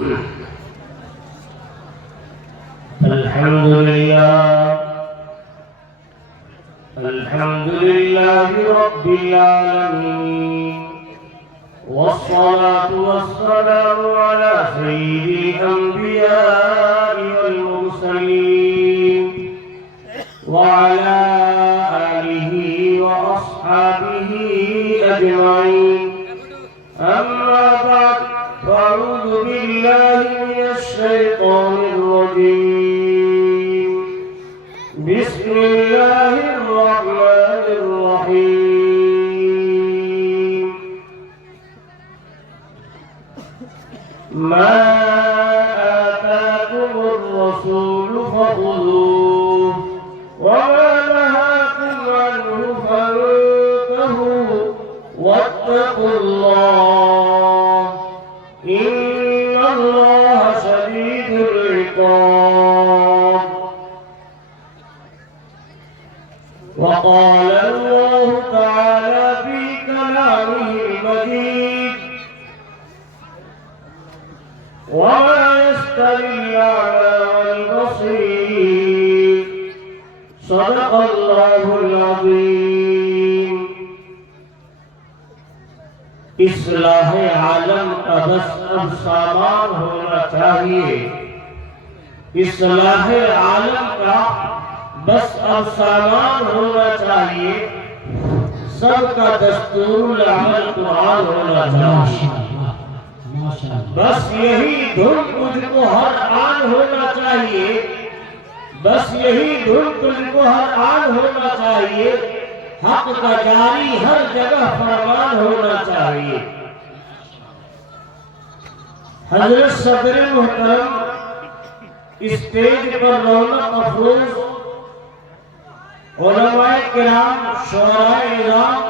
الحمد لله رب العالمين، والصلاة والسلام على سيد الأنبياء والمرسلين وعلى آله وأصحابه أجمعين. أما بعد، فأعوذ بالله من الشيطان الرجيم. بسم الله الرحمن الرحيم. ما آتاكم الرسول فخذوه وما نهاكم عنه فانتهوا واتقوا الله إن الله شديد العقاب. وقال الله تعالى في كلامه المجيد: وما يستوي الأعمى والبصير. صدق الله العظيم. اصلاح عالم کا بس اب سامان ہونا چاہیے، اصلاح عالم کا بس اب سامان ہونا چاہیے، سب کا دستور العمل قرآن ہونا چاہیے. بس یہی دھن تجھ کو ہر آن ہونا چاہیے، بس یہی دھن تجھ کو ہر آن ہونا چاہیے، حق کا جاری ہر جگہ فرمان ہونا چاہیے. حضرت صدر محترم، اسٹیج پر رونق افروز علماء کرام، شعراء اعظام،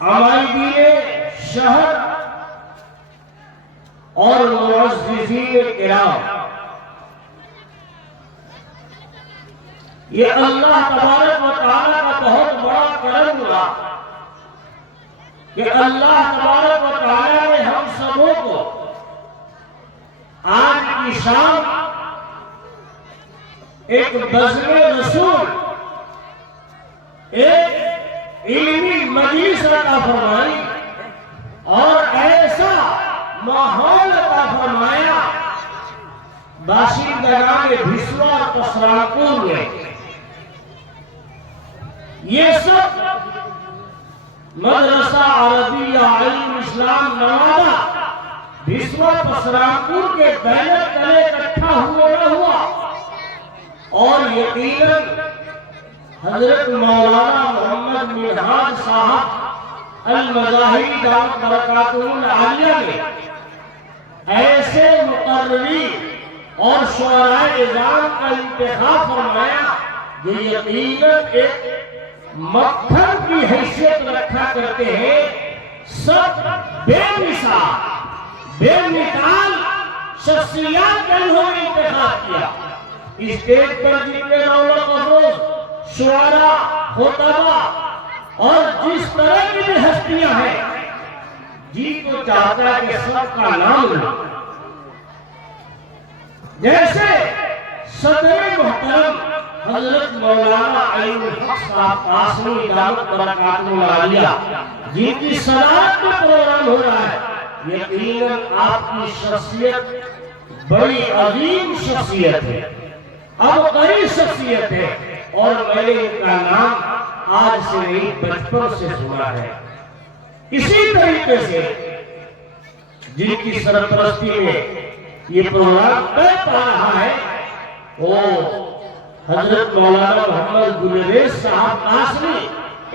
عمائدین شہر اور معززین کرام، یہ اللہ تبارک و تعالیٰ کا بہت بڑا کرم ہوا کہ اللہ تبارک و تعالیٰ نے ہم سبوں کو آج کی شام ایک بزم رسول، ایک علمی مجلس عطا فرمائی اور ایسا ماحول عطا فرمایا باشندگان بھسوا اور پسرانپور میں. یہ سب مدرسہ عربیہ علم اسلام نوادہ بھسوا پسرانپور کے بینر تلے اکٹھا ہوا اور یقیناً حضرت مولانا محمد منہاج صاحب المظاہری دعوت برکاتہ العالیہ نے ایسے مقررین اور شعراء اعظام کا انتخاب فرمایا جو یقیناً ایک مکھن کی حیثیت رکھا کرتے ہیں. سب بے مثال بے مثال شخصیات کا انہوں نے انتخاب کیا. اسٹیج پر جتنے رونق افروز شعراء، خطبہ اور جس طرح کی بھی ہستیاں ہیں، جی کو چاہتا ہے کہ سب کا نام لو. جیسے صدر محترم حضرت مولانا علی الحق صاحب قاسمی دعوت برکاتہ العالیہ جن کی صدارت میں پروگرام ہو رہا ہے، یقیناً آپ کی شخصیت بڑی عظیم شخصیت ہے، اب بڑی شخصیت ہے، اور میں نے ان کا نام آج سے نہیں بچپن سے سنا ہے. اسی طریقے سے جن کی سرپرستی میں یہ پروگرام طے پا رہا ہے وہ حضرت مولانا محمد گلریز صاحب قاسمی،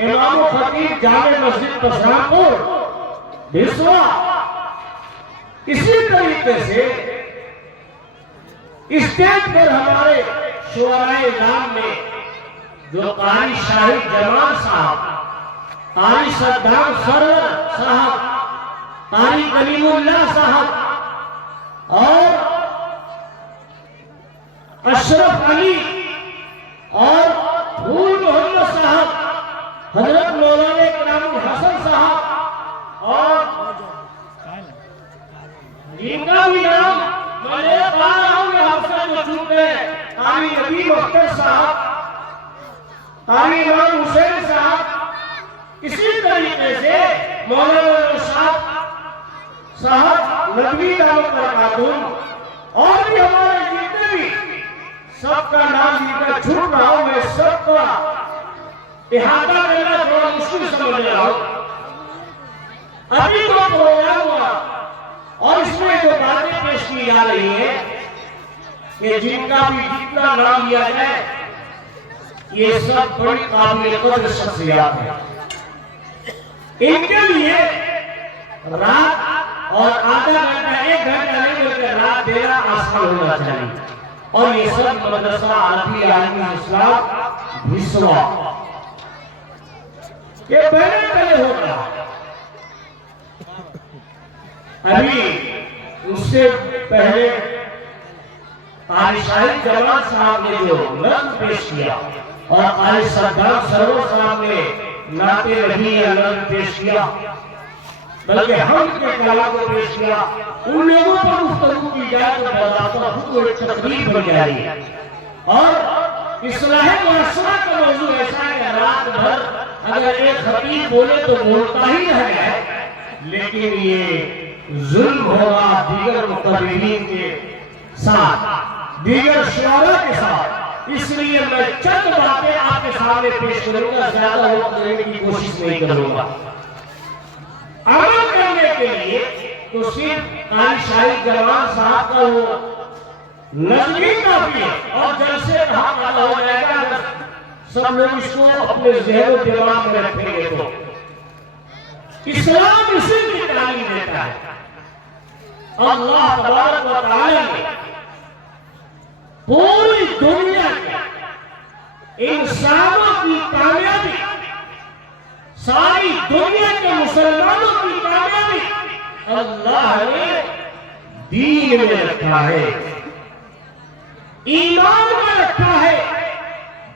امام و خطیب جامع مسجد پسرانپور بھسوا. اسی طریقے سے اسٹیج پر ہمارے شعراء اعظام میں جو قاری شاہد جمال صاحب، قاری صدام سرور صاحب، قاری کلیم اللہ صاحب اور اشرف علی اور پھول محمد صاحب، حضرت مولانا کرام حسن صاحب اور جن کا بھی نام میں لے پا رہا ہوں یہ آپ سے جو چوٹ گئے قاری نبی مختر صاحب، قاری امام حسین صاحب، اسی طریقے سے مولانا صاحب ندوی دعوت برکاتہم، اور بھی ہمارے جتنے بھی سب کا نام جن کا چھوٹ رہا ہوں، میں سب کا احاطہ کرنا تھوڑا مشکل سمجھ رہا ہوں۔ ابھی تو پروگرام ہوا اور اس میں جو باتیں پیش کی جا رہی ہیں کہ جن کا بھی جتنا نام لیا جائے یہ سب بڑی قابل قدر شخصیات ہیں، ان کے لیے رات اور آدھا گھنٹہ 1 گھنٹہ نہیں بلکہ رات دینا آسان ہونا چاہیے، اور یہ سب مدرسہ عربی عالمی اسلام بھسوا یہ پہلے ہو رہا ہے۔ ابھی اس سے پہلے قاری شاہد جمال صاحب نے جو نظم پیش کیا اور قاری سردار سرور صاحب نے نعت نبی یا نظم پیش کیا، بلکہ ہم کے کلام کو پیش کیا، ان لوگوں پر گفتگو کی جائے تو بذاتہ خود کو ایک تقریب بن جائے، اور اصلاح معاشرہ کا موضوع ایسا ہے کہ رات بھر اگر ایک خطیب بولے تو بولتا ہی رہ جائے، لیکن یہ ظلم ہوگا دیگر مقررین کے ساتھ، دیگر شعراء کے ساتھ، اس لیے میں چند باتیں آپ کے سامنے پیش کروں گا، زیادہ وقت لینے کی کوشش نہیں کروں گا۔ عمل کرنے کے لیے تو صرف قاری شاہد جمال صاحب کا وہ نظمی کافی ہے، اور جلسے کہاں پیدا ہو جائے گا اگر سب لوگ اس کو اپنے ذہن و دماغ میں رکھیں گے تو۔ اسلام اسی کی تعلیم دیتا ہے۔ اللہ تبارک و تعالی نے پوری دنیا کے انسانوں کی کامیابی، ساری دنیا کے مسلمانوں کی کامیابی اللہ نے دین میں رکھا ہے، ایمان میں رکھا ہے۔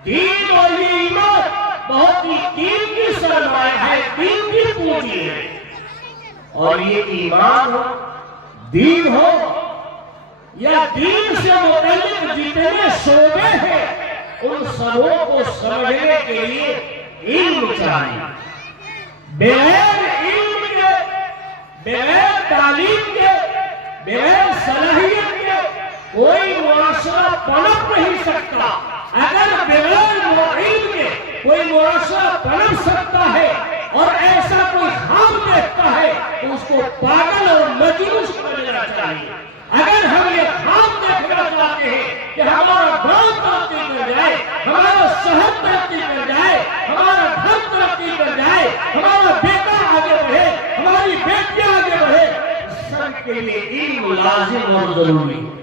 دین اور یہ ایمان بہت ہی قیمتی سرمایہ ہے، دین کی پونجی ہے، اور یہ ایمان ہو، دین ہو یا دین سے متعلق جتنے شعبے ہیں ان سبوں کو سمجھنے کے لیے علم چاہیے۔ بغیر علم کے، بغیر تعلیم کے، بغیر صلاحیت کے کوئی معاشرہ پنپ نہیں سکتا۔ اگر بغیر علم کے کوئی معاشرہ پنپ سکتا ہے اور ایسا کوئی خواب دیکھتا ہے تو اس کو پاگل اور مجنون سمجھنا چاہیے۔ اگر ہم یہ خواب دیکھنا چاہتے ہیں کہ ہمارا گاؤں ترقی کر جائے، ہمارا شہر ترقی کر جائے، ہمارا گھر ترقی کر جائے، ہمارا بیٹا آگے بڑھے، ہماری بیٹیاں آگے بڑھے، سب کے لیے علم لازم اور ضروری ہے۔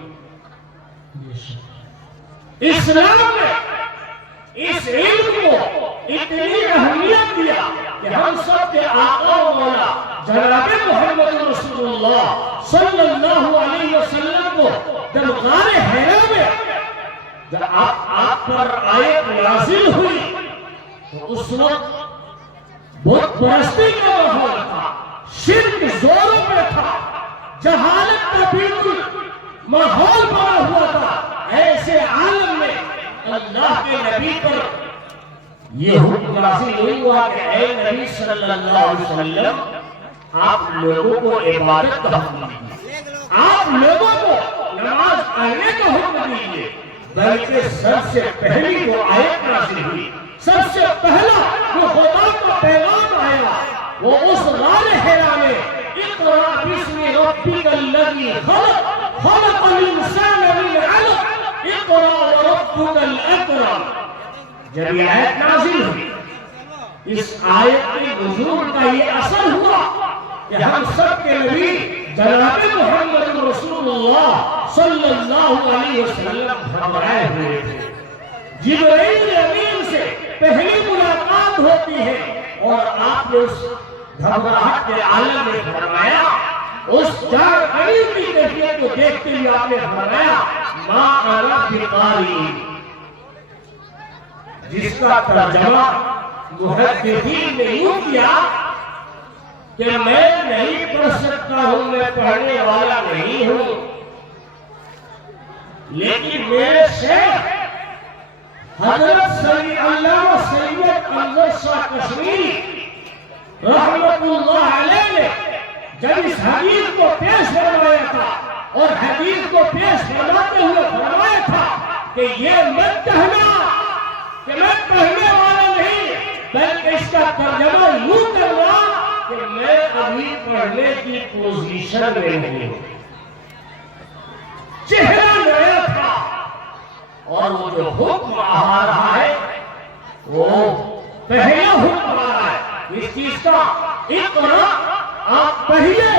اسلام نے اس علم کو اتنی اہمیت دیا کہ ہم سب کے آقا و مولا جناب محمد رسول اللہ صلی اللہ علیہ وسلم کو جب غار حرا میں جب آپ پر آیت نازل ہوئی تو اس وقت بت پرستی کا ماحول تھا، شرک زوروں پہ تھا، جہالت کا بالکل ماحول بنا ہوا تھا۔ ایسے عالم میں اللہ کے نبی پر یہ حکم نازل ہوئی ہوا کہ اے نبی صلی اللہ علیہ وسلم آپ لوگوں کو عبادت کا حکم دیجیے، آپ لوگوں کو نماز پڑھنے کا حکم دیجیے۔ بلکہ سب سے پہلی جو آیت نازل ہوئی، سب سے پہلا جو خدا کا پیغام آیا وہ اس غار حرا میں اقرأ باسم ربک الذی خلق خلق الانسان من علق اقرأ وربک الاکرم۔ جب یہ آیت نازل ہوئی، اس آیت کے نزول کا یہ اثر ہوا کہ ہم سب کے نبی جناب محمد رسول اللہ صلی اللہ علیہ وسلم گھبرائے ہوئے تھے۔ جبرائیل امین سے پہلی ملاقات ہوتی ہے اور آپ نے اس گھبراہٹ کے عالم میں فرمایا، اس جان قریب کی کیفیت کو دیکھتے ہوئے آپ نے فرمایا ما انا بقاری، جس کا ترجمہ محدثین نے یوں کیا کہ میں نہیں پڑھ سکتا ہوں، میں پڑھنے والا نہیں نہیں ہوں، لیکن میرے شیخ حضرت علامہ سید انور شاہ کشمیری رحمت اللہ علیہ نے جب اس حدیث کو پیش فرمایا تھا اور حدیث کو پیش فرماتے ہوئے فرمایا تھا کہ یہ مت کہنا کہ میں پڑھنے والا نہیں، بلکہ اس کا ترجمہ یوں کرنا کہ میں ابھی پڑھنے کی پوزیشن میں نہیں ہوں۔ چہرہ نیا تھا اور وہ جو حکم آ رہا ہے وہ پہلا حکم آ رہا ہے اس چیز کا، اقرا آپ پڑھیے۔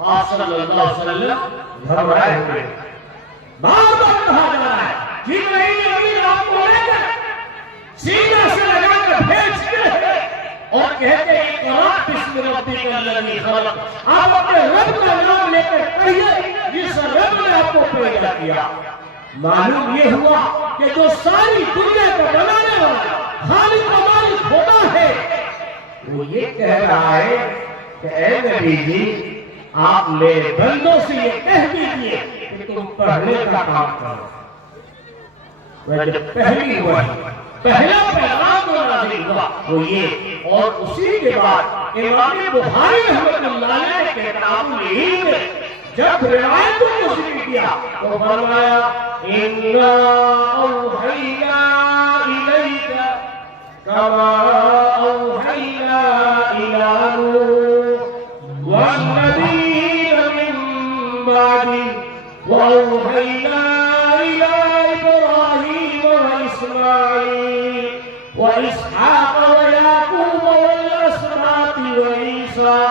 آپ صلی اللہ علیہ وسلم گھبرائے ہوئے، بار بار کہا جا رہا ہے ٹھیک نہیں ابھی آپ کو لے کر سینہ سے لگا کر بھیجتے ہیں اور کہتے ہیں اقرا بسم ربک الذی خلق، آپ اپنے رب کا نام لے کر پڑھیے جس رب نے آپ کو پیدا کیا۔ معلوم یہ ہوا کہ جو ساری دنیا کو بنانے والا خالق و مالک خدا ہے وہ یہ کہہ رہا ہے کہ اے نبی جی آپ میرے بندوں سے یہ کہہ دیجئے کہ تم پڑھنے کا کام کرو۔ وہ جب پہلی وحی پہلا پیغام نازل ہوا وہ یہ، اور اسی کے بعد امام بخاری رحمۃ اللہ علیہ کے کتاب العلم میں جب روایتوں کو ذکر کیا تو فرمایا اِنَّا أَوْحَيْنَا إِلَيْكَ كَمَا أَوْحَيْنَا إِلَىٰ نُوحٍ وَالنَّبِيِّينَ مِن بَعْدِهِ وَأَوْحَيْنَا إِلَىٰ إِبْرَاهِيمَ وَإِسْمَاعِيلَ وَإِسْحَاقَ وَيَعْقُوبَ وَالْأَسْبَاطِ وَعِيسَىٰ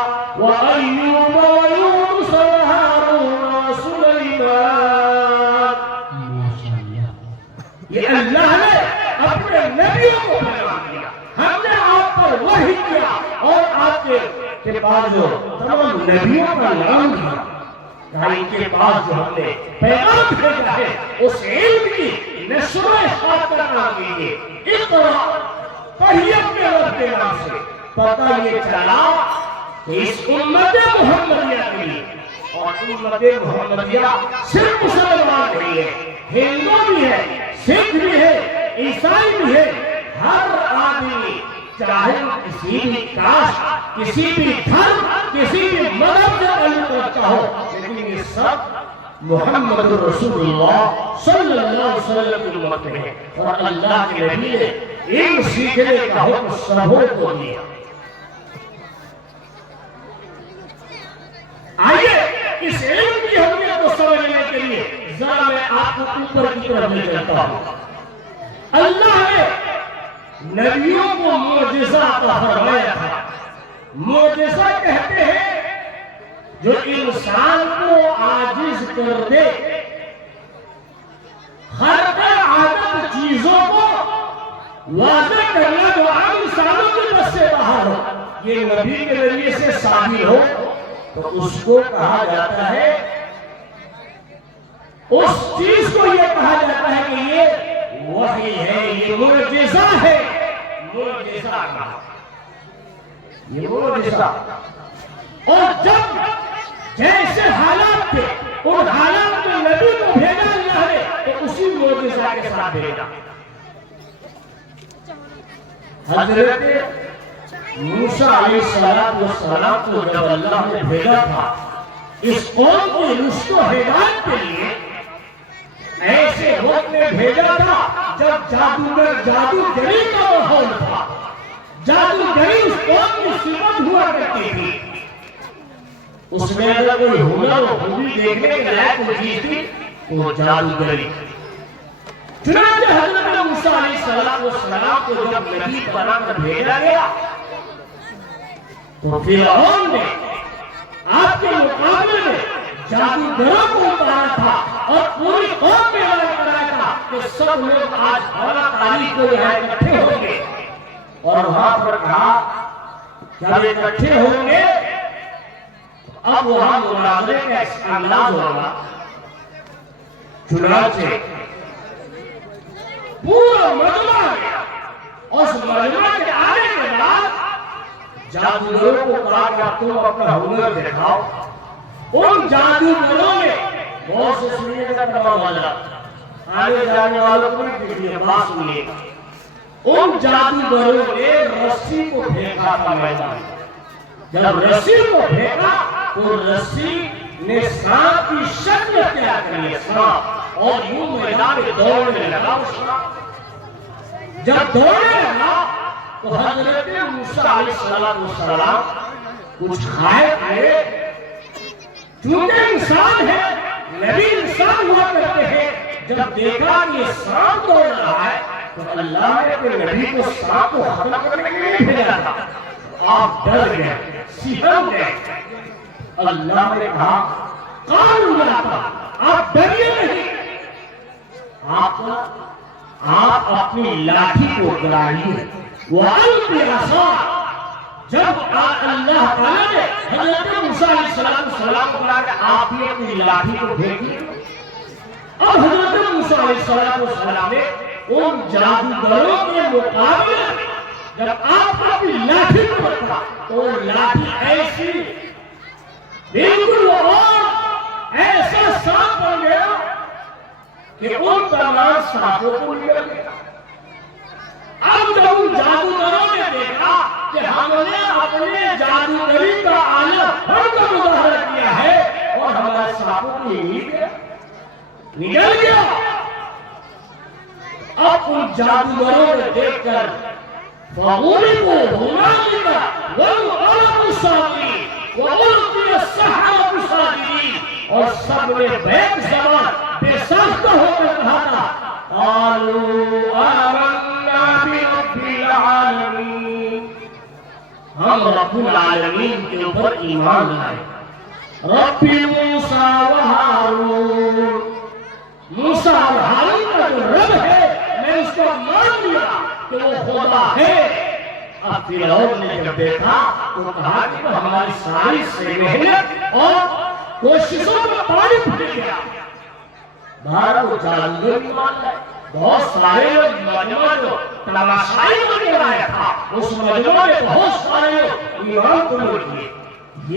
وَأَيُّوبَ وَيُونُسَ وَهَارُونَ وَسُلَيْمَانَ۔ یہ اللہ نے اپنے نبیوں کو پیغام دیا، ہم نے آپ پر وحی کیا اور آپ کے پاس جو تمام نبیوں کا نام دیا، ان کے پاس جو ہم نے پیغام بھیجا ہے اس علم کی نشر و اشاعت کا کام کیجیے۔ اقرا پڑھیے اپنے رب کے نام سے۔ پتہ یہ چلا کہ اس امت محمدیہ کے لیے، اور امت محمدیہ صرف مسلمان نہیں ہے، ہندو بھی ہے، سکھ بھی ہے، عیسائی بھی ہے، ہر آدمی چاہے کسی بھی کاسٹ، کسی بھی دھرم، کسی بھی مذہب سے تعلق رکھتا ہو، لیکن یہ سب محمد رسول اللہ صلی اللہ علیہ وسلم کی امت ہے، اور اللہ کے نبی نے علم سیکھنے کا حکم سبوں کو دیا۔ آئیے اس علم کی اہمیت کو سمجھنے کے لیے ذرا میں آپ کو اوپر کی طرف لے چلتا ہوں۔ اللہ نے نبیوں کو معجزہ عطا فرمایا تھا۔ معجزہ کہتے ہیں جو انسان کو عاجز کر دے، خارق عادت چیزوں کو واضح کرنا جو عام انسانوں کے بس سے باہر ہو، یہ نبی کے ذریعے سے ثابت ہو تو اس کو کہا جاتا ہے، اس چیز کو یہ کہا جاتا ہے کہ یہ وحی ہے، یہ معجزہ ہے۔ معجزہ کہا، یہ معجزہ۔ اور جب جیسے حالات تھے ان حالات میں نبی کو بھیجا اللہ نے تو اسی معجزہ کے ساتھ بھیجا۔ حضرت موسیٰ علیہ السلام کو جب اللہ نے بھیجا تھا اس قوم کی رشد و ہدایت کے لیے، ایسے وقت میں بھیجا تھا جب جادوگری کا ماحول تھا، جادوگری اس قوم کی صفت ہوا کرتی تھی، اس میں اگر کوئی ہنر و خوبی دیکھنے کے لائق کوئی چیز تھی وہ جادوگری۔ چنانچہ حضرت موسیٰ علیہ السلام کو جب نبی بنا کر بھیجا گیا تو فرعون نے آپ کے مقابلے میں جادوگروں کو اتارا تھا اور پوری قوم میں اعلان کرایا تھا کہ سب لوگ آج بڑا تاریخ کو یہاں اکٹھے ہوں گے، اور وہاں پر کہا جب اکٹھے ہوں گے اب وہاں مناظرے کا انداز ہوگا۔ چنانچہ پورا مجمع آ گیا، اور اس مجمع کے آنے کے بعد جادوگروں کو کہا کہ تم اپنا ہنر دکھاؤ۔ ان جادوگروں نے بہت سے سنیے کا تمام حضرات آنے جانے والوں کو نہیں دیکھئے بات سنیے گا. ان جادوگروں نے رسی کو پھینکا تھا میدان. جب رسی کو پھینکا تو رسی نے سانپ کی شکل اختیار کر لی. سانپ اور یوں میدان میں دوڑنے لگا. جب دوڑنے لگا تو حضرت موسیٰ علیہ السلام کچھ کھائے تھے. چونکہ انسان ہے, نبی انسان ہوا کرتے ہیں, جب دیکھا کہ یہ سانپ دوڑ رہا ہے تو اللہ نے اپنے نبی کو سانپ کو ختم کرنے کے لیے بھیجا تھا. آپ ڈر گئے, سہم گئے. اللہ نے کہا قالوا لا تخف, آپ ڈریے نہیں, آپ اپنی لاٹھی کو گرائیے. وَأَلْقِ عَصَاكَ, جب اللہ تعالیٰ نے حضرت موسیٰ علیہ السلام کو کہا کہ آپ بھی اپنی لاٹھی کو پھینکیے. اب حضرت موسیٰ علیہ السلام نے ان جادوگروں کے مقابلے جب آپ اپنی لاٹھی کو رکھا تو لاٹھی ایسی بالکل اور ایسا سانپ بن گیا کہ ان تمام سانپوں کو نکل گیا. اب جب ان جادوگروں نے دیکھا کہ ہم نے اپنے جادوگری کا عالم ہر کا مظاہرہ کیا ہے اور ہمارے سانپوں کو نکل گیا. اب ان جادوگروں نے دیکھ کر فَغُلِبُوا هُنَالِكَ وَانقَلَبُوا صَاغِرِينَ وَأُلْقِيَ السَّحَرَةُ سَاجِدِينَ, اور سب نے بیک زبان بے ساختہ ہو کر کہا تھا قَالُوا آمَنَّا بِرَبِّ الْعَالَمِينَ, ہم رب العالمین کے اوپر ایمان لائے. رب موسیٰ و ہارون, موسیٰ اور ہارون کا جو رب ہے میں اس کو مان لیا کہ وہ خدا ہے. اب فرعون نے جب دیکھا تو کہا کہ ہماری ساری سے محنت اور کوششوں میں پانی پھر گیا. بھارت کو جادوگر ایمان لائے. بہت سارے مجمع جو تماشائی بنے آیا تھا اس مجمع میں بہت سارے ایمان قبول کیے.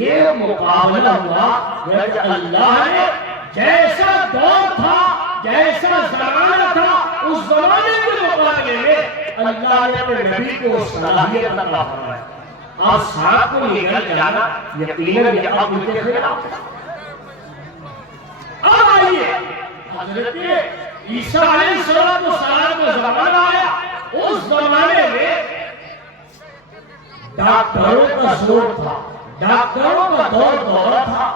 یہ مقابلہ ہوا کہ اللہ نے جیسا دور تھا, جیسا زمانہ تھا, اس زمانے کے مقابلے میں اللہ نے اپنے نبی کو صلاحیت عطا فرمائی. آپ سانپ کو نکل جانا یقیناً یہ اب ان کے خلاف تھا. اب آئیے حضرت عیسیٰ علیہ السلام کا زمانہ آیا. اس زمانے میں ڈاکٹروں کا زور تھا, ڈاکٹروں کا دور تھا,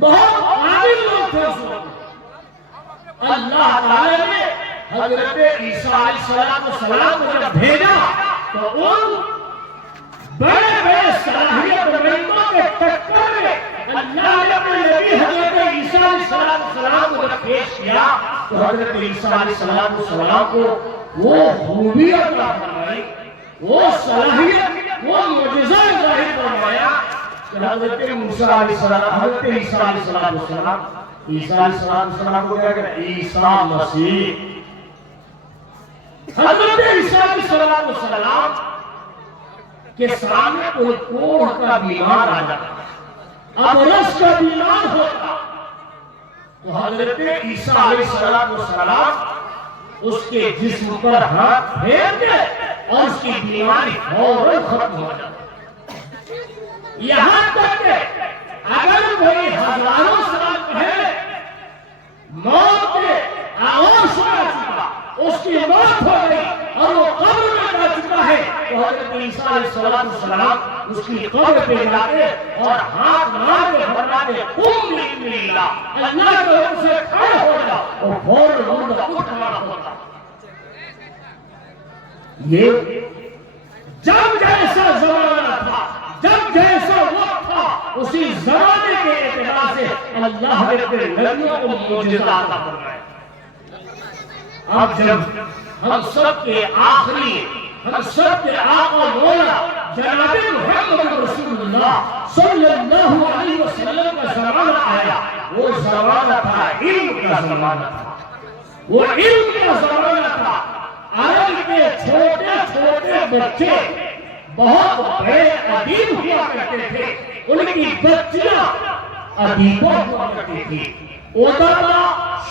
بہت عامل لوگ تھے اس وقت. اللہ تعالیٰ نے حضرت عیسیٰ علیہ السلام کو جب بھیجا تو ان بڑے بڑے صلاحیت مندوں کے ٹکر میں اللہ نے اپنے نبی حضرت عیسیٰ علیہ السلام کو جب پیش کیا تو حضرت عیسیٰ علیہ السلام کو وہ خوبی عطا فرمائی, وہ صلاحیت, وہ معجزہ ظاہر فرمایا کہ حضرت موسیٰ علیہ السلام, حضرت عیسیٰ علیہ السلام کو کہا کہ عیسیٰ مسیح, حضرت عیسیٰ علیہ السلام کے سامنے کوئی کوڑ کا بیمار آ جاتا, ابرص کا بیمار ہوتا تو حضرت عیسیٰ علیہ السلام اس کے جسم پر ہاتھ پھیرتے اور اس کی بیماری فوراً ختم ہو جاتی. یہاں تک کہ اگر کوئی ہزاروں سال پہلے موت کے آغاز ہو چکا, اس کی موت ہو گئی اور وہ قبر میں جا چکا ہے تو حضرت عیسیٰ علیہ السلام اس کی قبر پہ جاتے اور ہاتھ مار کے فرماتے قم بإذن اللہ, اللہ کے حکم سے کھڑے ہو جا, اور فوراً مردہ اٹھ کھڑا ہوتا. یہ جب جیسا زمانہ تھا, جب جیسا وقت تھا, اسی زمانے کے اعتبار سے اللہ نے اپنے نبیوں کو معجزہ عطا فرمایا. اب جب ہم سب کے آخری, ہم سب کے آقا مولا جناب محمد رسول اللہ صلی اللہ علیہ وسلم کا زمانہ آیا, وہ زمانہ تھا علم کا زمانہ تھا, وہ علم کا زمانہ تھا. عرب کے چھوٹے چھوٹے بچے بہت بڑے ادیب ہوا کرتے تھے. ان کی بچیاں ادیبہ ہوا کرتی تھی. ادبا،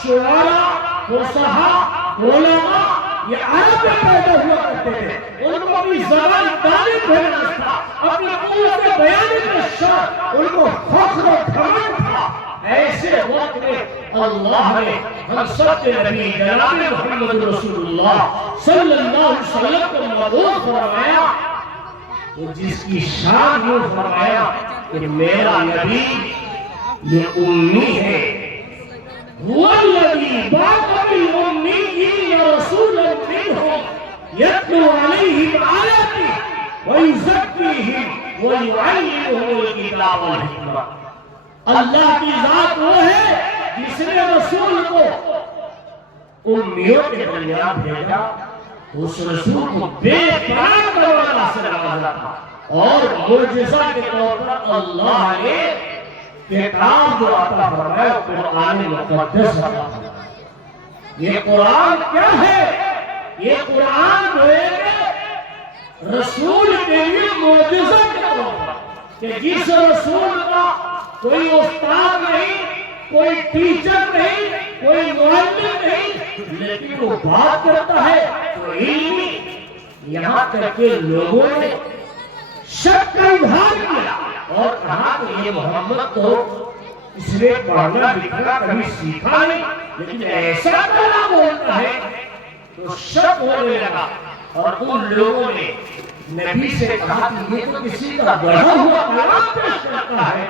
شعرا، فصحا، علماء یہ عرب میں پیدا ہوا کرتے تھے. ان کو اپنی زبان دانی بھیجنا تھا، اپنی قوت بیانی کا شوق، ان کو فخر و گھمنڈ تھا. ایسے وقت میں اللہ نے ہم سب کے نبی جناب محمد رسول اللہ صلی اللہ علیہ وسلم کو مبعوث فرمایا. تو جس کی شان یوں فرمایا کہ میرا نبی یہ امی ہے. والذی بعث بالأميين رسولا منهم يتلو عليهم آياته ويزكيهم ويعلمهم الكتاب والحکمہ. اللہ کی ذات وہ ہے جس نے رسول کو امیوں کے درمیان بھیجا. اس رسول کو بے پناہ کروانا سے نوازا تھا اور معجزہ کے طور پر اللہ نے کتاب جو عطا فرمایا قرآن مقدس عطا فرمایا. یہ قرآن کیا ہے؟ یہ قرآن جو ہے رسول کے لیے معجزہ کے طور پر کہ جس رسول کا کوئی استاد نہیں، کوئی ٹیچر نہیں، کوئی معلم نہیں، لیکن وہ بات کرتا ہے تو علمی. یہاں تک کہ لوگوں نے شک کا اظہار کیا اور کہا کہ یہ محمد تو اس نے پڑھنا لکھنا کبھی سیکھا نہیں، لیکن ایسا کلام بولتا ہے. تو شک ہونے لگا اور ان لوگوں نے نبی سے کہا کہ یہ تو کسی کا بڑھا ہوا کلام پیش کرتا ہے.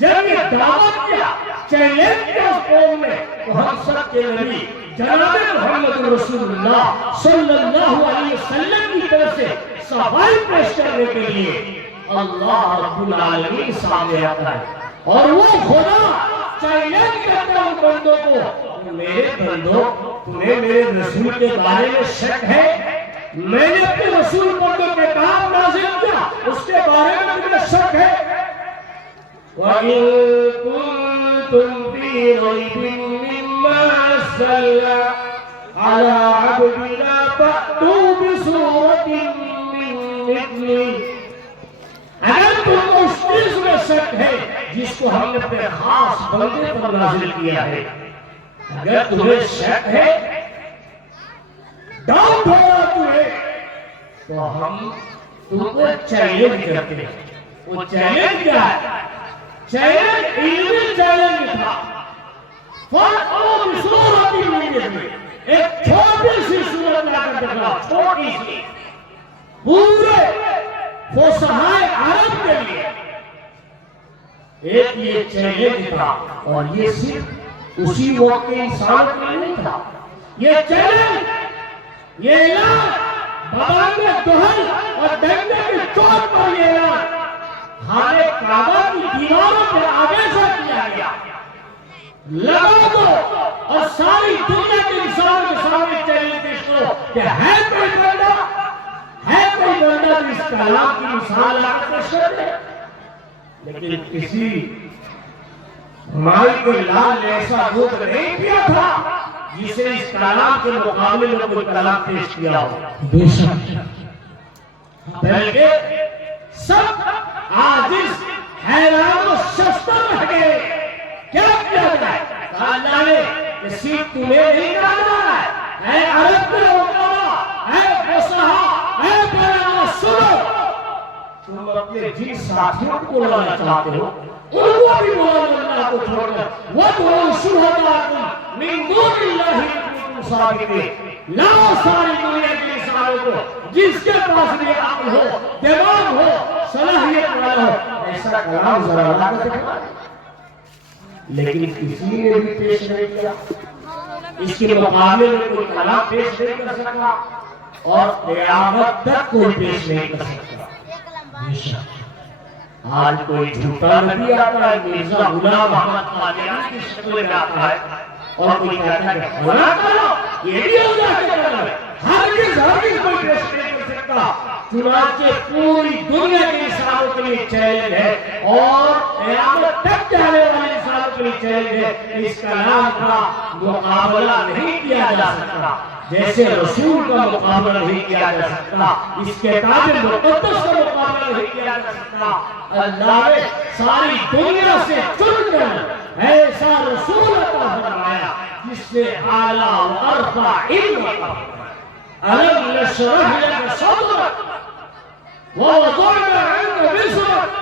جب یہ دعوت کیا، چیلنج کیا اس قوم میں، تو ہم سب کے نبی جناب محمد رسول اللہ صلی اللہ علیہ وسلم کی طرف سے صفائی پیش کرنے کے لیے اللہ رب العالمین سامنے آتا ہے. اور وہ خدا چیلنج کرتا ہے ان بندوں کو، میرے بندوں تمہیں میرے رسول کے بارے میں شک ہے؟ میں نے اپنے رسول پر جو کتاب نازل کیا اس کے بارے میں تمہیں شک ہے؟ وَإِن كُنتُمْ فِي رَيْبٍ مِّمَّا نَزَّلْنَا عَلَىٰ عَبْدِنَا فَأْتُوا بِسُورَةٍ مِّن مِّثْلِهِ. اگر تم کو اس چیز میں شک ہے جس کو ہم نے اپنے خاص بندے پر نازل کیا ہے، اگر تمہیں شک ہے، ڈاؤٹ ہو رہا تمہیں، تو ہم تم کو چیلنج کرتے ہیں. وہ چیلنج کیا ہے؟ چیلنج علمی چیلنج تھا. فَأْتُوا بِسُورَةٍ مِّن مِّثْلِهِ. ایک چھوٹی سی سورت لا کر دکھاؤ، چھوٹی سی، پورے فصحائے عرب کے لیے. ایک یہ چیلنج تھا اور یہ صرف اسی وقت کے انسانوں کے لیے نہیں تھا. یہ چیلنج، یہ اعلان بابا کے دہل اور ڈنڈے کی چوٹ پر یہ اعلان خانہ کعبہ کی دیواروں پر آگے سے کیا گیا. لگا دو اور ساری دنیا کے انسانوں کے سامنے چیلنج پیش کرو کہ ہے کوئی بندہ، ہے کوئی بندہ جس کلام کی مثال لا کر پیش کر دے. لیکن کسی ہماری کوئی لال نے ایسا دودھ نہیں کیا تھا جسے اس کلام کے مقابلے میں کوئی کلام پیش کیا ہو. بے شک، بلکہ سب عاجز، حیران و شستہ رہ گئے. کیا کیا جائے؟ کہا جائے کہ صرف تمہیں نہیں کرنا ہے، اے عرب کے علماء، اے فصحا، اے بیان سنو. تم اپنے جن ساتھیوں کو بلانا چاہتے ہو ان کو بھی بلاؤ اللہ کو چھوڑ کر. وَادْعُوا شُهَدَاءَكُم مِّن دُونِ اللَّهِ إِن كُنتُمْ صَادِقِينَ. لاؤ ساری دنیا کے انسانوں کو جس کے پاس بھی عقل ہو، دماغ ہو، صلاحیت والا ہو، ایسا کلام ذرا لا کر دکھائے. لیکن کسی نے بھی پیش نہیں کیا. اس کے مقابلے میں کوئی کلام پیش نہیں کر سکا اور قیامت تک کوئی پیش نہیں کر سکتا. آج کوئی جھوٹا نبی آتا ہے، مرزا غلام احمد قادیانی کی شکل میں آتا ہے اور کوئی کہتا ہے کہ فلاں کرو، یہ بھی اللہ کے کرم ہے. ہرگز کوئی پیش نہیں کر سکتا. چنانچہ پوری دنیا کے انسانوں کے لیے چیلنج ہے اور قیامت تک جانے والے انسانوں کے لیے چیلنج ہے کہ اس کلام کا مقابلہ نہیں کیا جا سکتا، جیسے رسول کا مقابلہ نہیں کیا جا سکتا، اس کتاب مقدس کا مقابلہ نہیں کیا جا سکتا۔ اللہ نے ساری دنیا سے چن کر ایسا رسول عطا فرمایا جس سے اعلیٰ و ارفع علم عطا فرمایا۔ أَلَمْ نَشْرَحْ لَكَ صَدْرَكَ وَوَضَعْنَا عَنكَ وِزْرَكَ۔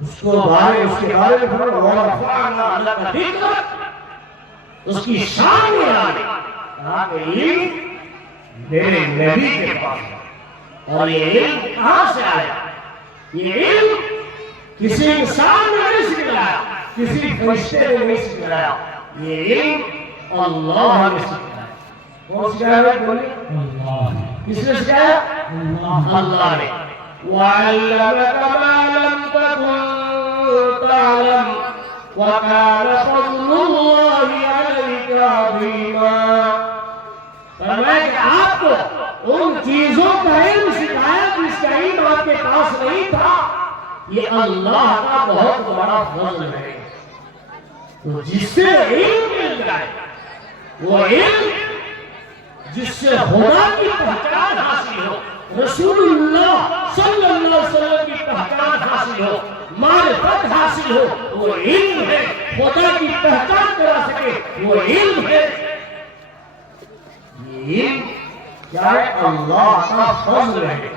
اس کے بارے میں فرمایا وَرَفَعْنَا لَكَ ذِكْرَكَ، اس کی شان میں آنے کہا کہ علم میرے نبی کے پاس ہے، اور یہ علم کہاں سے آیا؟ یہ علم کسی انسان نے نہیں سکھلایا، کسی فرشتے نے نہیں سکھلایا، یہ علم اللہ نے سکھلایا۔ کون سکھایا؟ بولے اللہ۔ کس نے سکھایا؟ اللہ نے۔ وَعَلَّمَكَ مَا لَمْ تَكُن تَعْلَمُ وَكَانَ فَضْلُ اللَّهِ عَلَيْكَ عَظِيمًا۔ فرمایا کہ آپ کو ان چیزوں کا علم سکھایا جس کا علم آپ کے پاس نہیں تھا، یہ اللہ کا بہت بڑا فضل ہے۔ تو جس سے علم مل جائے، وہ علم جس سے خدا کی پہچان حاصل ہو، رسول اللہ صلی اللہ علیہ وسلم کی پہچان حاصل ہو، معرفت حاصل ہو، وہ علم ہے۔ خدا کی پہچان کرا سکے وہ علم ہے۔ یہ علم کیا ہے؟ اللہ کا فضل ہے۔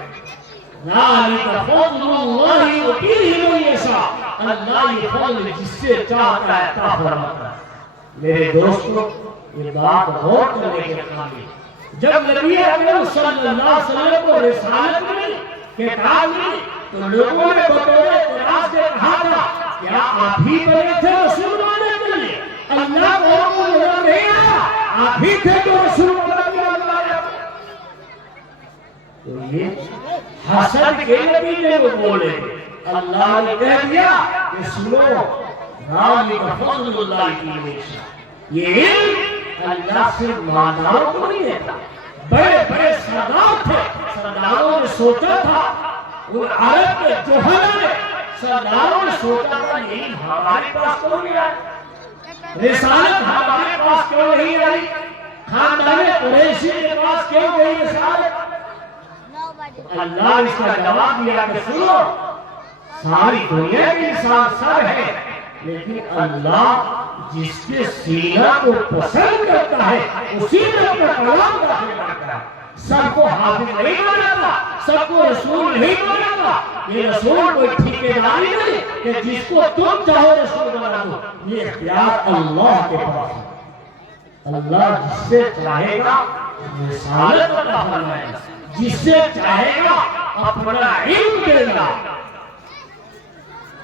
ذَلِكَ فَضْلُ اللَّهِ يُؤْتِيهِ مَن يَشَاءُ۔ اللہ یہ فضل جس سے چاہتا ہے عطا فرماتا ہے۔ میرے دوستو، یہ بات غور کرنے کے قابل، جب نبی اکرم صلی اللہ علیہ وسلم کو رسالت ملی، کتاب ملی، تو لوگوں نے بطور اعتراض سے کہا تھا کیا آپ ہی بنے تھے رسول بننے کے لیے؟ اللہ کو نظر نہیں آیا، آپ ہی تھے تو رسول بننے کے لیے آیا۔ تو یہ حسد کے نتیجے میں بولے، اللہ نے کہہ دیا کہ سنو، ذَلِكَ فَضْلُ اللَّهِ يُؤْتِيهِ مَن يَشَاءُ۔ یہ علم اللہ صرف مالداروں کو نہیں دیتا۔ بڑے بڑے سردار تھے، سرداروں نے سوچا تھا، ان عرب کے جوہروں نے، سرداروں نے سوچا تھا یہی ہمارے پاس کیوں نہیں آئی، رسالت ہمارے پاس کیوں نہیں آئی، خاندان قریشی کے پاس کیوں گئی رسالت؟ اللہ نے اس کا جواب دیا کہ سنو، ساری دنیا کے انسان سر ہے، لیکن اللہ جس کے سینہ کو پسند کرتا ہے اسی میں اپنا کلام داخل کرتا ہے۔ سب کو حافظ نہیں بناتا، سب کو رسول نہیں بناتا۔ یہ رسول کوئی ٹھیکیداری نہیں کہ جس کو تم چاہو رسول بنا دو، یہ اختیار اللہ کے پاس ہے۔ اللہ جس سے چاہے گا رسالت عطا فرمائے گا، جس سے چاہے گا اپنا علم دے گا۔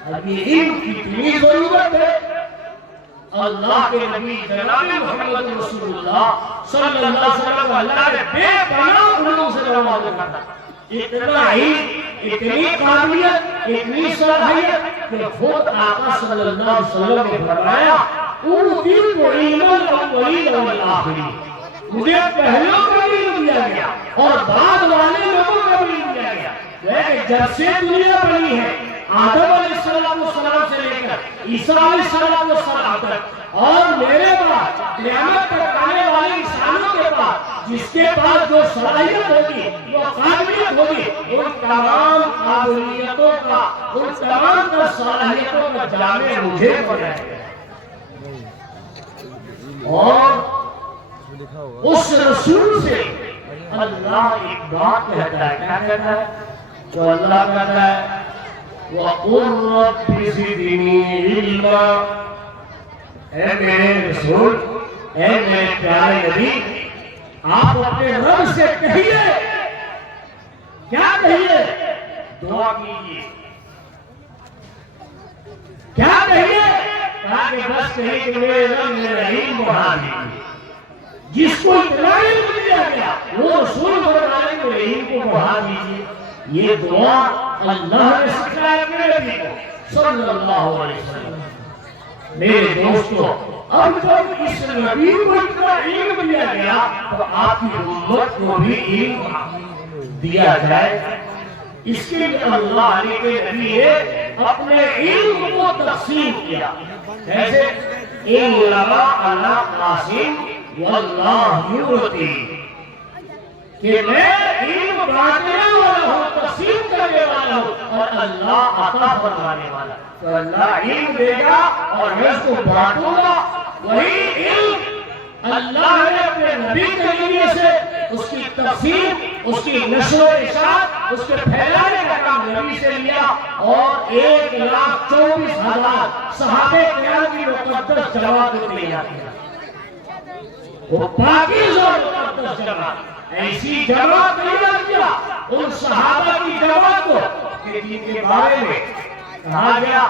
اب یہ علم کتنی ضرورت ہے؟ اللہ کے نبی جناب محمد رسول اللہ صلی اللہ علیہ وسلم اللہ نے بے پناہ علوم سے نوازا تھا۔ اتنا علم، اتنی قابلیت، اتنی صلاحیت کہ خود آقا صلی اللہ علیہ وسلم نے فرمایا اوتیت علم الاولین والآخرین، مجھے پہلوں کا بھی علم دیا گیا اور بعد والے لوگوں کا بھی علم دیا گیا۔ لیکن جب سے دنیا بنی ہے، آدم علیہ السلام سے لے کر عیسیٰ علیہ السلام تک اور میرے بعد قیامت تک آنے والے انسانوں کے بعد جس کے پاس جو صلاحیت ہوگی، جو قابلیت ہوگی، ان تمام قابلیتوں کا، ان تمام صلاحیتوں کا جامع مجھے بنائے گا۔ اور اس رسول سے اللہ ایک بات کہتا ہے، کیا کہتا ہے؟ تو اللہ کہتا ہے وَقُلْ رَبِّ زِدْنِي عِلْمًا۔ اے میرے رسول، اے میرے پیارے نبی، آپ اپنے رب سے کہیے، کیا کہیے؟ دعا کیجیے۔ کیا کہیے؟ کہا کہ بس کہیں کہ میرے رب میرا علم بڑھا دیجیے۔ جس کو اتنا علم دیا گیا وہ رسول فرمائے کہ علم کو بڑھا دیجیے۔ یہ دعا اللہ نے سکھلایا میرے نبی کو صلی اللہ علیہ وسلم۔ میرے دوستو، اب جب اس نبی کو اتنا علم دیا گیا تو آپ کی امت کو بھی علم دیا جائے۔ اس کے لیے اللہ علیہ کے نبی ہے اپنے علم کو تقسیم کیا. جیسے انما انا قاسم واللہ یؤتی، کہ میں علم بانٹنے والا ہوں، تقسیم کرنے والا ہوں، اور اللہ عطا فرمانے والا. تو اللہ علم دے گا اور میں اس کو بانٹوں گا. وہی علم اللہ نے اپنے نبی کے ذریعے سے اس کی تقسیم، اس کی نشر و اشاعت، اس کے پھیلانے کا کام نبی سے لیا، اور 1,24,000 صحابہ کرام کی مقدس جماعت کو تیار کیا. وہ پاکیزہ اور مقدس جماعت، ایسی جماعت تیار کیا ان صحابہ کی جماعت کو کہ جن کے بارے میں کہا گیا،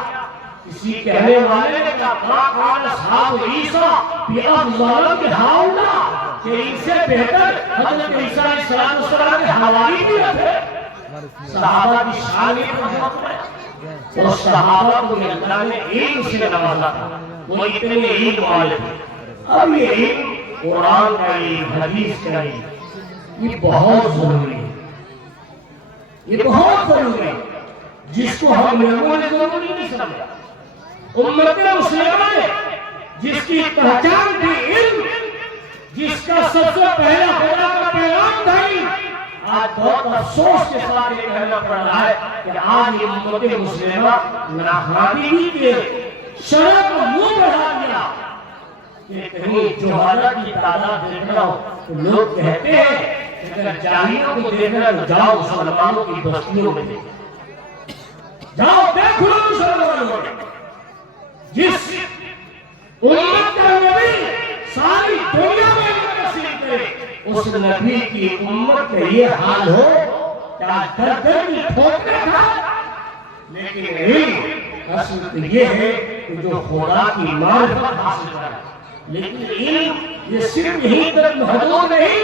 کسی کہنے والے نے کہا ما قال اصحاب عیسیٰ بافضل من ہؤلاء، کہ ان سے بہتر حضرت عیسیٰ علیہ السلام کے حواری بھی تھے. صحابہ کی شان پر اور صحابہ کو اللہ نے علم سے نوازا تھا، وہ اتنے علم والے تھے. اب یہ علم قرآن کا علم، حدیث کا علم، یہ بہت ضروری ہے، یہ بہت ضروری ہے، جس کو ہم لوگوں نے ضروری نہیں سمجھا. امت مسلمہ نے جس کی پہچان تھی علم، جس کا سب سے پہلا خدا کا پیغام تھا، آج بہت افسوس کے ساتھ یہ کہنا پڑ رہا ہے کہ آج امت مسلمہ ناخوانی کے شرع کو منہ بڑھا دیا. کہ کہیں جہالت کی تعداد دیکھنا ہو تو لوگ کہتے ہیں کہ اگر جاہلیوں کو دیکھنا تو جاؤ مسلمانوں کی بستیوں میں دیکھو، جاؤ دیکھو مسلمانوں میں. جس امت کا نبی ساری دنیا میں نصیب کرے، اس نبی کی امت کا یہ حال ہو کیا در در کی ٹھوکریں کھائے. لیکن علم اصل تو یہ ہے کہ جو خدا کی معرفت حاصل کرے. لیکن علم یہ صرف یہی تک محدود نہیں،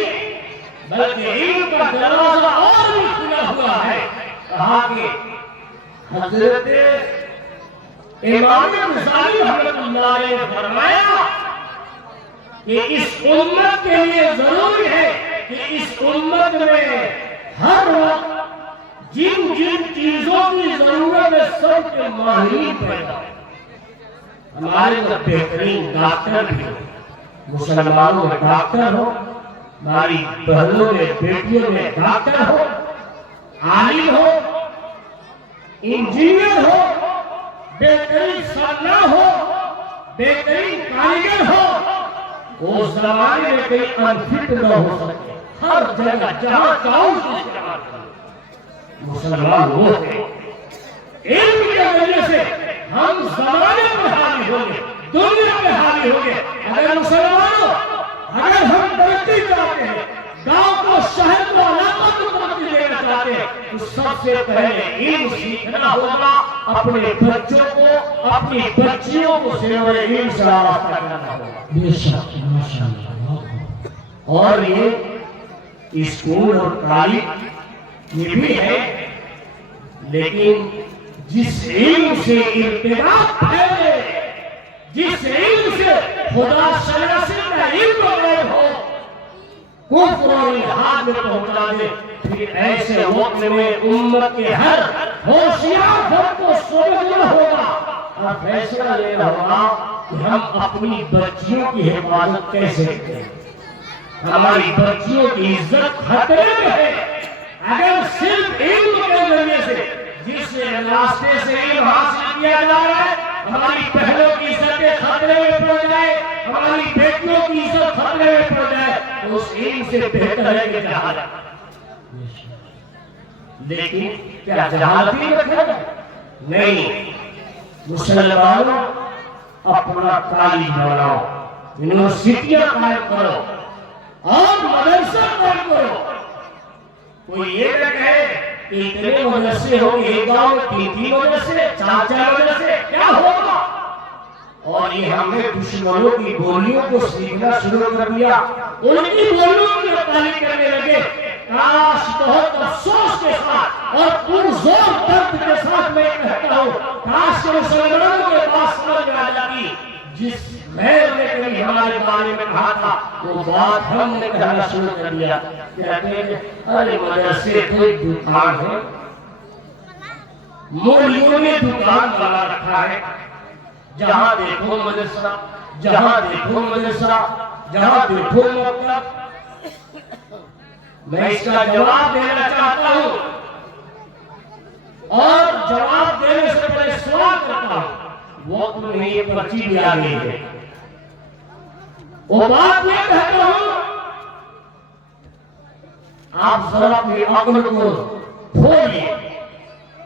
بلکہ علم کا دروازہ اور بھی کھلا ہوا ہے. کہا کہ حضرت امام غزالی رحمۃ اللہ علیہ نے فرمایا کہ اس امت کے لیے ضروری ہے کہ اس امت میں ہر وقت جن جن چیزوں کی ضرورت ہے سب کے ماہرین پیدا ہو. ہمارے تو بہترین ڈاکٹر بھی ہو، مسلمانوں میں ڈاکٹر ہو، ہماری بہنوں میں بیٹیوں میں ڈاکٹر ہو، عالم ہو، انجینئر ہو، بہترین صنع ہو، بہترین کاریگر ہو. اس زمانے میں کوئی انفٹ نہ ہو سکے، ہر جگہ جہاں چاہو اس کو استعمال کرو. مسلمان وہ تھے علم کے وجہ سے ہم زمانے میں حاوی ہوں گے، دنیا میں حاوی ہوں گے. اگر مسلمانوں، اگر ہم ترقی چاہتے ہیں، گاؤں کو، شہر کو، علاقوں کو ترقی دینا چاہتے ہیں، تو سب سے پہلے علم سیکھنا ہوگا. اپنے بچوں کو، اپنی بچیوں کو زیور علم سے آراستہ کرنا ہوگا. بے شک، ماشاءاللہ. اور یہ اسکول اور تعلیم یہ بھی ہے، لیکن جس علم سے ارتباط پھیلے، جس علم سے خدا شناسی کا علم غائب ہو، کفر اور الحاد میں پہنچا دے، پھر ایسے وقت میں امت کے ہر ہوشیار فرد کو سوچنا ہوگا اور فیصلہ لینا ہوگا کہ ہم اپنی بچیوں کی حفاظت کیسے کریں. ہماری بچیوں کی عزت خطرے میں ہے اگر صرف علم کے ذریعے سے، جس راستے سے علم حاصل کیا جا رہا ہے، ہماری بہنوں کی عزت خطرے میں پڑ جائے، ہماری بیٹیوں کی عزت خطرے میں پڑ جائے، تو اس علم سے بہتر ہے کہ جہالت. لیکن کیا جہالت ہی رکھا جائے؟ نہیں. مسلمانوں اپنا کالج بناؤ، یونیورسٹیاں قائم کرو اور مدرسہ قائم کرو. کوئی یہ نہ کہے کہ اتنے مدرسے ہوں گے، ایک گاؤں میں 3 مدرسے، 4 مدرسے، کیا ہوگا؟ اور یہ ہم نے دشمنوں کی بولیوں کو سیکھنا شروع کر دیا، ان کی بولیوں کی تعلیم کرنے لگے. کاش بہت افسوس کے ساتھ اور پرزور درد کے ساتھ میں کہتا ہوں، کاش مسلمانوں کے پاس سمجھ میں آ جاتی جس غیر نے کبھی ہمارے بارے میں کہا تھا وہ بات ہم نے کہنا شروع کر دیا. کہتے ہیں ارے مدرسے کوئی دکان ہے، مولیوں نے دکان بنا رکھا ہے، جہاں دیکھو مدرسہ، جہاں دیکھو مدرسہ، جہاں دیکھو مکتب۔ میں اس کا جواب دینا چاہتا ہوں، اور جواب دینے سے پہلے سوال کرتا ہوں، وقت میں یہ پرچی بھی آ گئی ہے۔ وہ بات یہ کہتا ہوں، آپ ذرا اپنی عقل کو کھولیے۔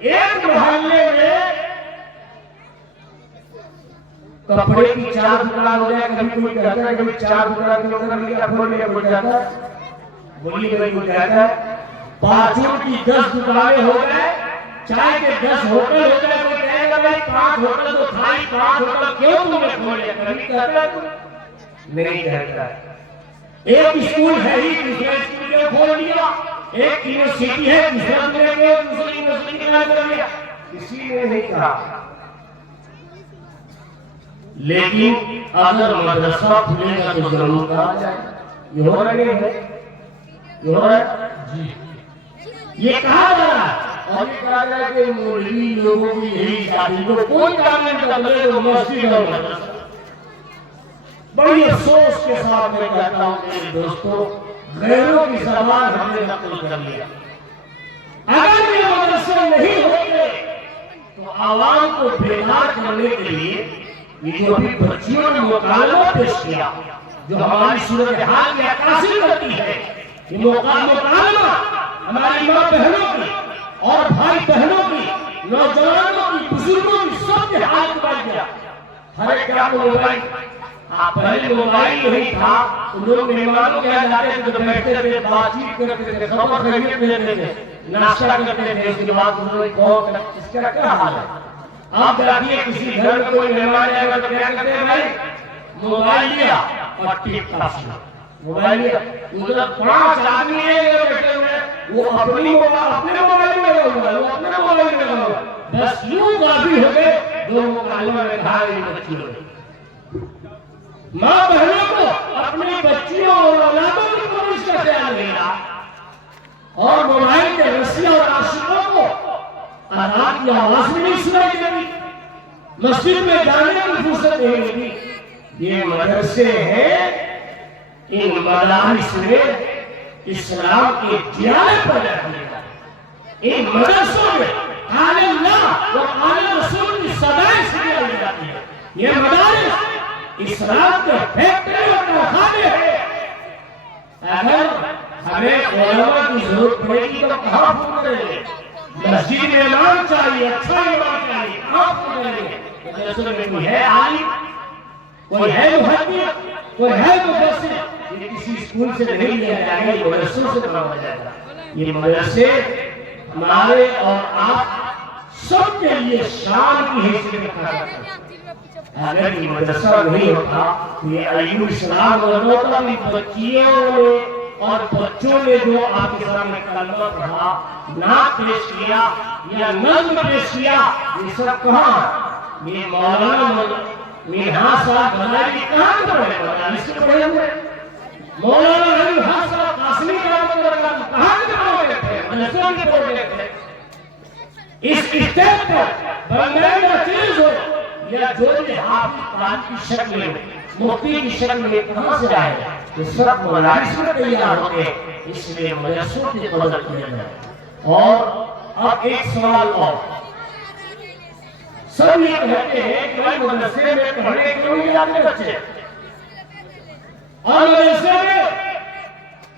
ایک محلے میں کپڑے کی 4 دکان ہو جائے، کبھی کوئی کہتا ہے کبھی 4 دکان کر لیا کھول لیا، کوئی کہتا ہے بولی بھائی، کوئی کہتا ہے پارچون کی 10 دکانیں ہو گئے، چائے کے 10 ہوٹل ہو گئے، کوئی کہے گا بھائی 5 ہوٹل تو تھائی 5 ہوٹل کیوں تم نے کھول لیا؟ کبھی کہتا ہے کوئی نہیں کہتا ہے۔ ایک اسکول ہے ہی، دوسرے اسکول کیوں کھول لیا؟ ایک یونیورسٹی ہے، دوسرا دوسری یونیورسٹی کیوں کر لیا؟ کسی نے نہیں کہا۔ لیکن اگر مدرسہ کھلے گا تو ضرور کہا جائے یہ ہو رہا ہے، یہ ہو رہا ہے جی، یہ کہا جا رہا ہے۔ اور یہ کہا جائے کہ مولوی لوگوں کی یہی شادی کو کوئی کام نہیں کرتے تو مسجد اور مدرسہ۔ بڑی افسوس کے ساتھ میں کہتا ہوں میرے دوستو، غیروں کی زبان ہم نے نقل کر لیا۔ اگر یہ مدرسے نہیں ہوتے تو عوام کو بیدار کرنے کے لیے یہ جو ابھی بچیوں نے مکالمہ پیش کیا، جو ہماری صورتحال کی عکاسی کرتی ہے، یہ مکالمہ ہماری ماں بہنوں کی اور بھائی بہنوں کی، نوجوانوں کی، بزرگوں کی، سب کے حال بن گیا۔ ہر ایک کیا موبائل، پہلے موبائل نہیں تھا تو لوگ مہمانوں کے یہاں جاتے تھے تو بیٹھتے تھے، بات چیت کرتے تھے، خبر خیریت لیتے تھے، ناشتہ کرتے تھے، اس کے بعد اس کا کیا حال ہے؟ آپ جاتی کسی گھر میں کوئی مہمان آئے گا تو کیا کرتے ہیں بھائی؟ موبائل لیا اور ٹک ٹاک کیا، موبائل لیا۔ ادھر 5 آدمی بیٹھے ہوئے، وہ اپنے موبائل میں لگا ہوا ہے، وہ اپنے موبائل میں لگا ہوا ہے، بس یوں کافی ہو گئے، دو مکالمہ میں کہا گئی بچی ہوئے۔ ماں بہنوں کو اپنی بچیوں اور اولادوں کی پرورش کا خیال نہیں رہا، اور موبائل کے رسیوں اور عاشقوں کو آزاد کی آواز بھی نہیں سنائی دیتی، مسجد میں جانے کی فرصت نہیں ملتی۔ یہ مدرسے ہیں، ان مدارس میں اسلام کے جیانے پر رکھنے کا، ان مدرسوں میں قال اللہ و قال رسول کی صدائیں سنائی جاتی ہے۔ یہ مدارس اسلام کے فیکٹری اور کارخانے ہیں۔ اگر ہمیں علماء کی ضرورت پڑے گی تو کہاں فون کریں گے؟ مسجد میں امام چاہیے، اچھا امام چاہیے، کہاں فون کریں گے؟ مدرسے میں کوئی ہے عالم، کوئی ہے محدث، کوئی ہے مفسر، یہ کسی اسکول سے نہیں لیا جائے گا، یہ مدرسوں سے بنایا جائے گا۔ یہ مدرسے ہمارے اور آپ سب کے لیے شان کی حیثیت رکھا جاتا ہے۔ اگر یہ مدرسہ نہیں ہوتا تو یہ ایوب اسلام اور ہوتا بھی بچیوں نے اور بچوں نے جو آپ کے سامنے کلمہ پڑھا، نعت پیش کیا یا نظم پیش کیا، یہ سب کہاں؟ یہ مولانا منہا صاحب بنائی کہاں پڑھے؟ مدارس سے پڑھے ہوئے۔ مولانا منہا صاحب قاسمی کہاں پڑھے تھے؟ مدرسوں میں پڑھے تھے۔ اس اسٹیپ پر بنگلے کا چیز ہو یا جو حافظ قرآن کی شکل میں، مفتی کی شکل میں کہاں سے آئے؟ یہ سب مدارس میں تیار ہوتے ہیں، اس لیے مدرسوں کی قدر کیا جائے۔ اور اب ایک سوال اور، سب یہ کہتے ہیں کہ بھائی مدرسے میں پڑھنے کیوں نہیں جاتے بچے، اور مدرسے میں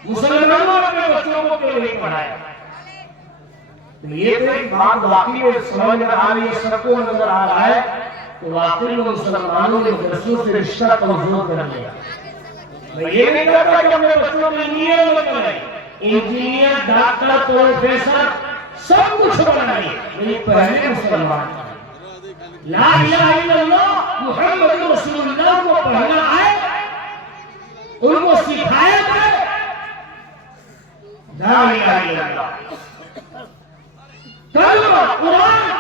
مسلمانوں نے بچوں کو کیوں نہیں پڑھایا؟ یہ تو ایک بات واقعی میں سمجھ میں آ رہی ہے، سب کو نظر آ رہا ہے کہ واقعی میں مسلمانوں نے مدرسوں سے رشتہ کمزور کر لیا۔ میں یہ نہیں کہتا کہ اپنے بچوں میں انجینئر بنائیں، انجینئر، ڈاکٹر، پروفیسر سب کچھ بنائیں، لیکن پہلے مسلمان لا الہ الا اللہ محمد رسول اللہ کو پڑھنا آئے، ان کو سکھایا جائے لا الہ الا اللہ، کلمہ قرآن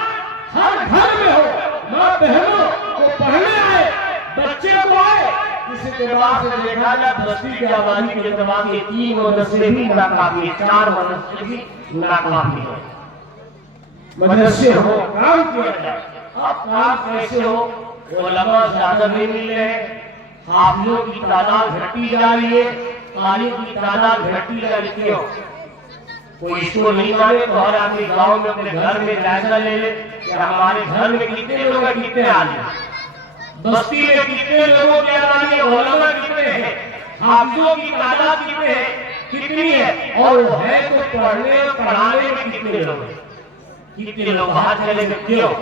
ہر گھر میں ہو، ماں بہنوں کو پڑھنے آئے، بچے کو آئے۔ اس اعتبار سے دیکھا جائے بستی کی آبادی کے اعتبار سے 3 مدرسے بھی ناکافی ہیں، 4 مدرسے بھی ناکافی ہیں۔ مدرسے ہو، کام کیا جائے. اب کام کیسے ہو؟ علماء زیادہ نہیں مل رہے ہیں، حافظوں کی تعداد گھٹتی جا رہی ہے، قاریوں کی تعداد گھٹتی جا رہی ہے. کیوں؟ کوئی اس کو نہیں مانے تو ہر آدمی گاؤں میں اپنے گھر میں جائزہ لے لے کہ ہمارے گھر میں کتنے لوگ ہیں، کتنے آدمی، بستی میں کتنے لوگوں کی آبادی، علماء کتنے ہیں، حافظوں کی تعداد کتنی ہے، اور وہ ہے تو پڑھنے اور پڑھانے میں کتنے لوگ ہیں، کتنے لوگ ہاتھ چلے گئے. کیوں؟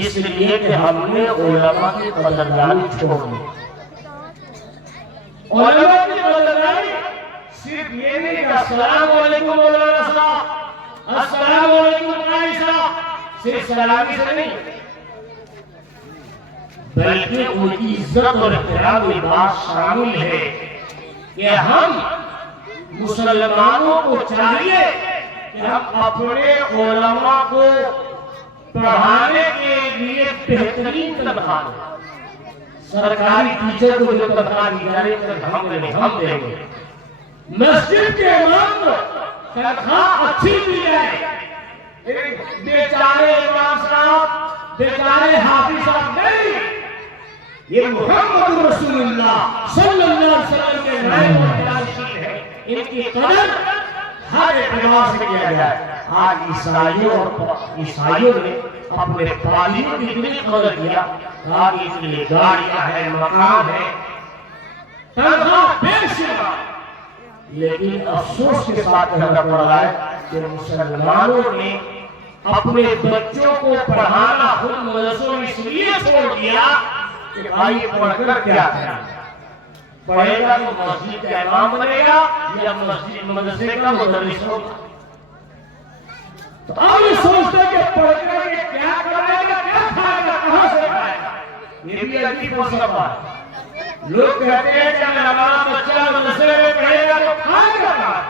اس لیے کہ ہم نے علماء کی قدردانی چھوڑ دی. علماء کی قدردانی صرف یہ نہیں کہ السلام علیکم مولانا صاحب، السلام علیکم قاری صاحب، صرف سلامی سے نہیں، بلکہ ان کی عزت اور احترام میں بات شامل ہے کہ ہم مسلمانوں کو چاہیے کہ ہم اپنے علماء کو پڑھانے کے لیے بہترین تنخواہ دیں. سرکاری ٹیچر کو جو تنخواہ دی جا رہی ہے ہم دیں گے. مسجد کے امام کو تنخواہ اچھی دی جائے، بیچارے امام صاحب، بیچارے حافظ صاحب نہیں. یہ محمد رسول اللہ صلی اللہ علیہ وسلم کے نائب اور جانشین ہے، ان کی قدر ہر اعتبار سے کیا جائے. آج عیسائیوں نے اپنے پادریوں کی اتنی قدر کیا، آج اس لیے گاڑیاں ہیں، مکان ہے، تنخواہ بے شمار. لیکن افسوس کے ساتھ کہنا پڑ رہا ہے کہ مسلمانوں نے اپنے بچوں کو پڑھانا خود مدرسوں میں اس لیے چھوڑ دیا کہ بھائی پڑھ کر کیا کرنا، پڑھے گا تو مسجد کا امام بنے گا یا مسجد مدرسے کا مدرس ہوگا. تو اب یہ سوچتے کہ پڑھ کر کے کیا کرے گا، کیا کھائے گا، کہاں سے کھائے گا. یہ بھی عجیب فلسفہ ہے. لوگ کہتے ہیں کہ اگر ہمارا بچہ مدرسے میں پڑھے گا تو کھائے گا کہاں،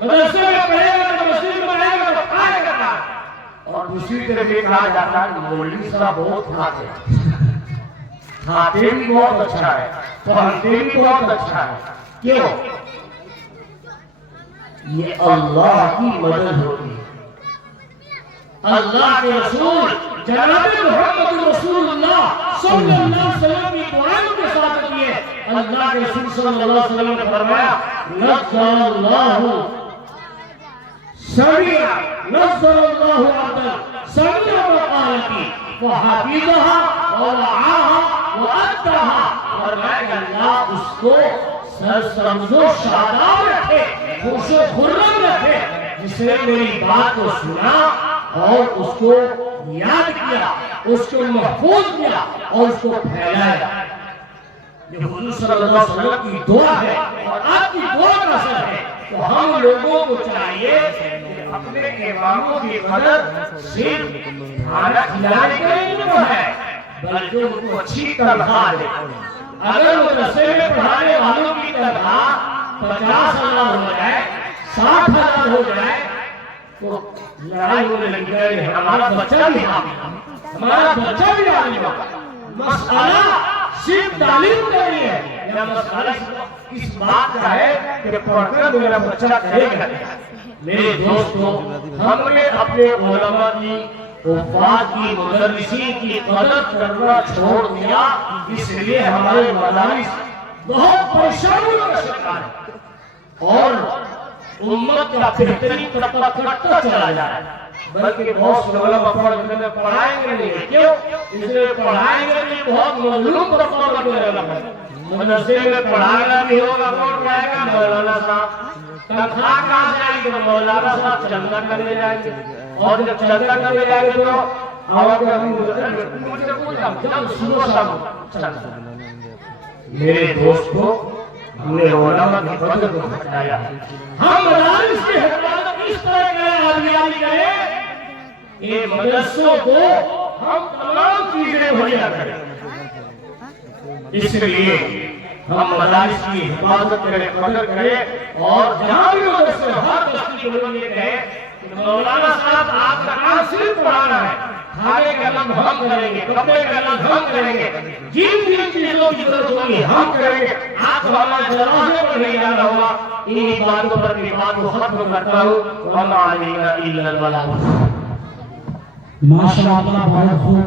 مدرسے میں پڑھے گا تو مسجد میں پڑھے گا تو کھائے گا کہاں. اور دوسری طرف یہ کہا جاتا ہے کہ مولوی صاحب بہت کھاتے ہیں، کھاتے بھی بہت اچھا ہے، پڑھتے بھی بہت اچھا ہے. کیوں؟ یہ اللہ کی مدد ہوتی ہے. اللہ کے رسول جناب محمد رسول اللہ صلی اللہ علیہ وسلم کی دعائیں کے ساتھ کیے. اللہ کے رسول صلی اللہ علیہ وسلم نے فرمایا نزل اللہ سمع، نزل اللہ عبدا سمع مقالتی وحفظها ورعاها وأداها. فرمایا کہ اللہ اس کو سرسبز و شاداب رکھے، خوش و خرم رکھے، جس نے میری بات کو سنا اور اس کو یاد کیا، اس کو محفوظ کیا اور اس کو پھیلایا. یہ حضور صلی اللہ علیہ وسلم کی دعا ہے اور آپ کی دعا کا اثر ہے. تو ہم لوگوں کو چاہیے کہ اپنے اماموں کی قدر صرف کھانا کھلانے کے لیے نہ ہے، بلکہ ان کو اچھی تنخواہ دے. اگر مدرسے میں پڑھانے والوں کی تنخواہ 50,000 ہو جائے، 60,000 ہو جائے تو لڑائی ہونے لگی ہے. ہمارا بچہ بھی عالم ہوگا. مسئلہ صرف تعلیم کا نہیں ہے، یا مسئلہ اس بات کا ہے کہ پڑھ کر میرا بچہ کرے گا. میرے دوستوں، ہم نے اپنے علماء کی، حفاظ کی، مدرسین کی قدر کرنا چھوڑ دیا. اس لیے ہمارے مدارس بہت پریشانیوں کا شکار ہے اور امت کا بہترین طبقہ کٹتا چلا جا رہا ہے. بلکہ بہت سے علماء پڑھائیں گے نہیں. کیوں؟ اس لیے پڑھائیں گے نہیں، بہت مظلوم طبقہ بنے والا ہے. مدرسے میں پڑھانا بھی ہوگا، کون پڑھائے گا؟ مولانا صاحب. تنخواہ کہاں سے آئے گی؟ مولانا صاحب چندہ کرنے جائیں گے، اور جب چندہ کرنے جائیں گے تو میرے دوستوں، ہم نے علماء کی قدر کو بتایا. ہم مدارس کی حفاظت اس طرح کریں، آدمیانی کریں کہ مدرسوں کو ہم تمام چیزیں مہیا کریں. اس لیے ہم مدارس کی حفاظت کریں، قدر کریں، اور جہاں بھی مدرسے ہر بستی کے لوگ یہ کہیں کہ مولانا صاحب آپ کا کام صرف پڑھانا ہے، کھانے کا کام ہم کریں گے، کپڑے کا کام ہم کریں گے، جن چیزوں کی ضرورت ہوگی ہم کریں گے. آپ کو ہمارے دروازے پر نہیں جانا ہوگا. انہی باتوں پر بھی بات کو ختم کرتا ہوں. وَمَا عَلَيْنَا إِلَّا الْبَلَاغُ. ماشاءاللہ بہت خوب